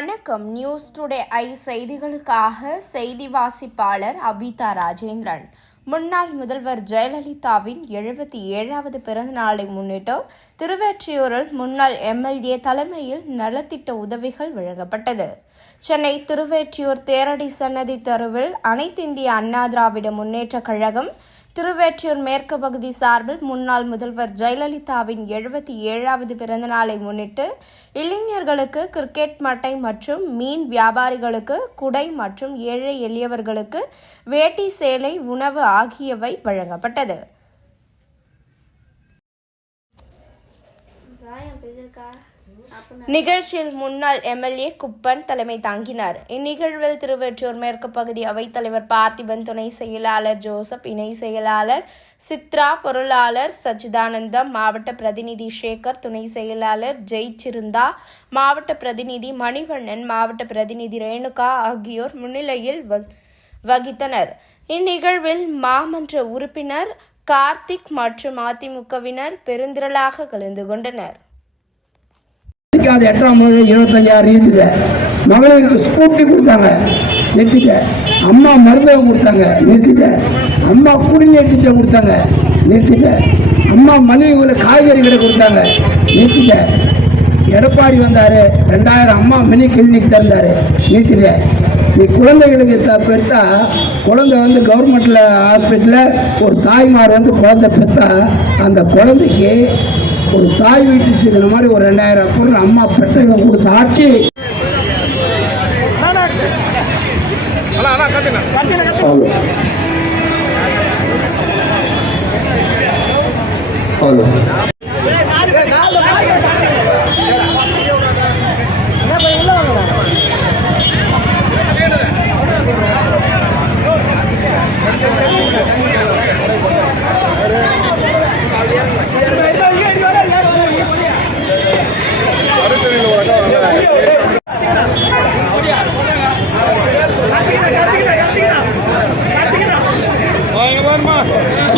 வணக்கம். News today I செய்திகளுக்காக செய்தி வாசிப்பாளர் அபிதா ராஜேந்திரன். முன்னாள் முதல்வர் ஜெயலலிதாவின் எழுபத்தி ஏழாவது பிறந்த நாளை முன்னிட்டு திருவெற்றியூரில் முன்னாள் எம்எல்ஏ தலைமையில் நலத்திட்ட உதவிகள் வழங்கப்பட்டது. சென்னை திருவெற்றியூர் தேரடி சன்னதி தெருவில் அனைத்திந்திய அண்ணா திராவிட முன்னேற்றக் கழகம் திருவேற்றியூர் மேற்கு பகுதி சார்பில் முன்னாள் முதல்வர் ஜெயலலிதாவின் எழுபத்தி ஏழாவது பிறந்தநாளை முன்னிட்டு இளைஞர்களுக்கு கிரிக்கெட் மட்டை மற்றும் மீன் வியாபாரிகளுக்கு குடை மற்றும் ஏழை எளியவர்களுக்கு வேட்டி சேலை உணவு ஆகியவை வழங்கப்பட்டது. நிகழ்ச்சியில் முன்னாள் எம்எல்ஏ குப்பன் தலைமை தாங்கினார். இந்நிகழ்வில் திருவெற்றியூர் மேற்கு பகுதி அவைத்தலைவர் பார்த்திபன் துணை செயலாளர் ஜோசப் இணை செயலாளர் சித்ரா பொருளாளர் சச்சிதானந்தம் மாவட்ட பிரதிநிதி சேகர் துணை செயலாளர் ஜெய்சிருந்தா மாவட்ட பிரதிநிதி மணிவண்ணன் மாவட்ட பிரதிநிதி ரேணுகா ஆகியோர் முன்னிலையில் வ- வகித்தனர். இந்நிகழ்வில் மாமன்ற உறுப்பினர் கார்த்திக் மற்றும் அதிமுகவினர் பெருந்திரளாக கலந்து கொண்டனர். அது எட்டாம் இருபத்தஞ்சாயிரம் இருக்குது மகளிருக்கு ஸ்கூட்டி கொடுத்தாங்க நெட்டுக்க அம்மா மருந்தகம் கொடுத்தாங்க நெட்டுக்க அம்மா குடிநீர் திட்டம் கொடுத்தாங்க நெட்டுக்க அம்மா மளிகை காய்கறி விலை கொடுத்தாங்க நெட்டுக்க எடப்பாடி வந்தார் ரெண்டாயிரம் அம்மா மினி கிளினிக் திறந்தார் நீட்டுக்க நீ குழந்தைகளுக்கு த பெற்றா குழந்தை வந்து கவர்மெண்ட்டில் ஹாஸ்பிட்டலில் ஒரு தாய்மார் வந்து குழந்தை பெற்றா அந்த குழந்தைக்கு ஒரு தாய் வீட்டு சீதன மாதிரி ஒரு ரெண்டாயிரம் பொருள் அம்மா பெற்றவங்க கொடுத்த ஆட்சி.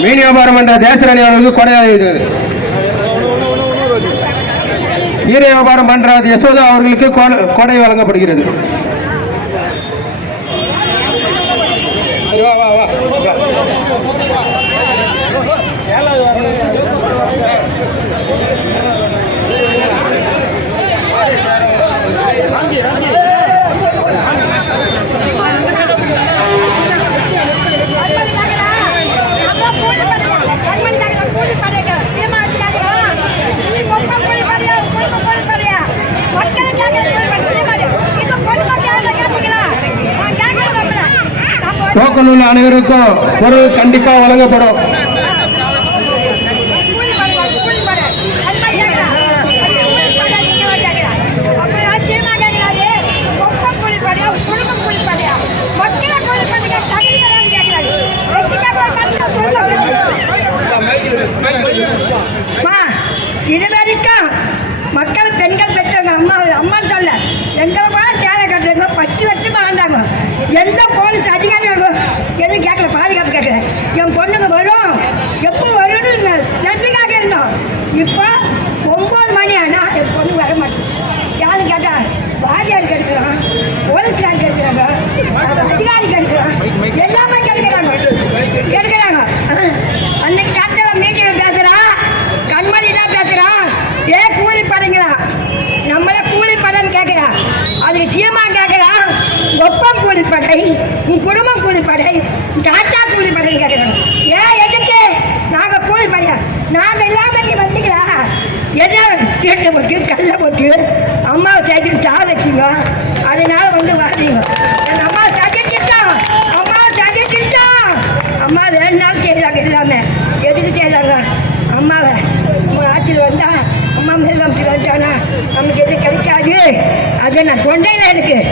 மீன் வியாபாரம் என்ற தேசரணி அவர்களுக்கு கொடையாக இருக்கிறது கீரை வியாபாரம் பண்ற யசோதா அவர்களுக்கு கொடை வழங்கப்படுகிறது. லோக்கல் உள்ள அனைவருக்கும் பொருள் கண்டிப்பாக வழங்கப்படும். இது வரைக்கும் மக்கள் பெண்கள் பெற்றவங்க அம்மா அம்மான்னு சொல்ல. எங்களை வர மாட்டேன் யாரும் கேட்டா வாரியார் கெடுக்கிறான் போலீஸ்கார் கெடுக்கிறாங்க அதிகாரி கெடுக்கிறான் எல்லாமே கெடுக்கிறாங்க கெடுக்கிறாங்க அன்னைக்கு டாக்டர் மீட்டிங் பேசுறா கண்மணி தான் பேசுறான் ஏ கூலி படைங்களா நம்மள கூலி படைன்னு கேட்கிறான் அதுக்கு சீமா கேட்கிறான் ஒப்பம் கூலி படை உன் குடும்பம் கூலி படை டாட்டா கூலி படை கேட்கிறாங்க. ஏன் எதுக்கு? நாங்க கூலி படையா? நாங்க இல்லாம நீ வந்தீங்களா எதை தீட்டை போட்டு கல்லை போட்டு அம்மாவை சேர்த்துட்டு சாக வச்சிங்க அதனால வந்து வாசிங்க. எங்கள் அம்மா சதிச்சிட்டோம் அம்மாவை சதிச்சிட்டோம் அம்மா ரெண்டு நாள் செய்கிறாங்க எல்லாமே. எதுக்கு செய்கிறாங்க அம்மாவை. உங்கள் ஆட்சியில் வந்தால் அம்மா முதலமைச்சர் வந்தானா நமக்கு எதுவும் கிடைக்காது. அது நான் கொண்டையில் இருக்குது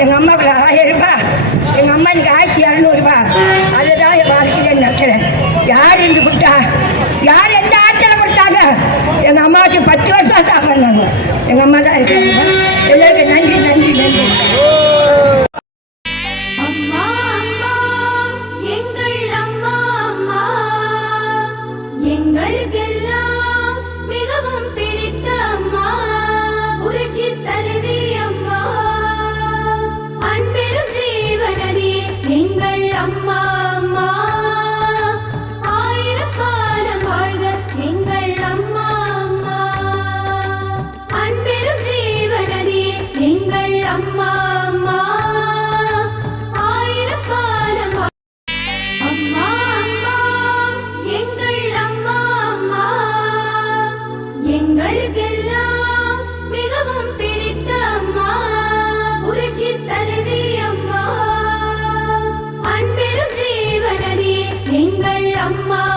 எங்கள் அம்மாவுக்கு ஆயிரம் ரூபாய் எங்கள் அம்மா எனக்கு ஆயிரத்தி இரநூறுபா அதுதான் என் வாழ்க்கையில் நினைக்கிறேன் யார் இருந்து கொடுத்தா யார் எந்த ஆட்சியில் கொடுத்தாங்க? எங்கள் அம்மாவுக்கு பத்து வருஷம் சாப்பிட்றாங்க எங்கள் அம்மா தான் இருக்காங்க. எல்லாருக்கும் நன்றி. Amma